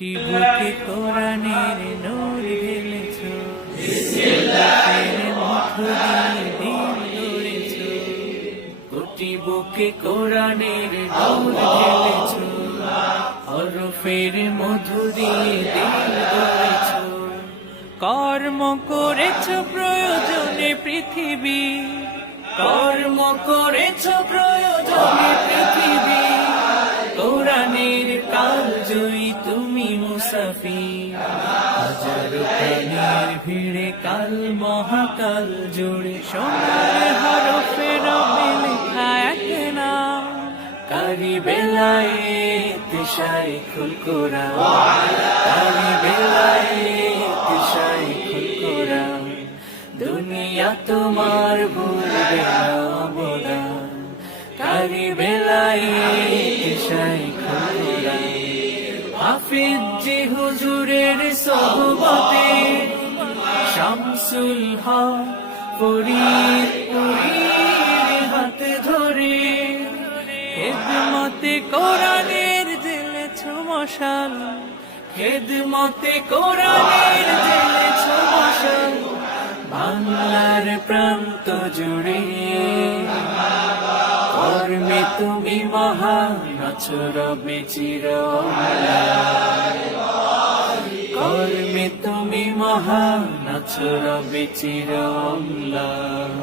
দুটি বুকে কোরআনের নূর ঢেলেছো, বিসমিল্লাহির মধ্য দিয়ে দিন গড়েছো। দুটি বুকে কোরআনের নূর ঢেলেছো, হরফের মধু দিয়ে দিন গড়েছো। কর্ম করেছো প্রয়োজনে পৃথিবী, কর্ম করেছো প্রয়োজনে পৃথিবী। কোরআনের কাল জয়ী তুমি মুসাফির, হাজারো প্রাণীর ভিড়ে কাল মহাকাল জুড়ে সোনার হরফের লেখা এক নাম, কারি বেলায়েত শাইখুল কোরআন, কারি বেলায়েত শাইখুল কোরআন। দুনিয়া তোমার ভুলবে না অবদান, কারি বেলায়েত শাইখুল কোরআন। হাফিজ জি হুজুরের সোহবতে শামসুল হক ফরিদপুরীর হাত ধরে, খেদমতে কোরআনের জ্বেলেছো মশাল, খেদমতে কোরআনের জ্বেলেছো মশাল। বাংলার প্রান্ত জুড়ে কর্মে তুমি মহান, আছো রবে চিরঅম্লান। কর্মে তুমি মহান, আছো রবে চিরঅম্লান।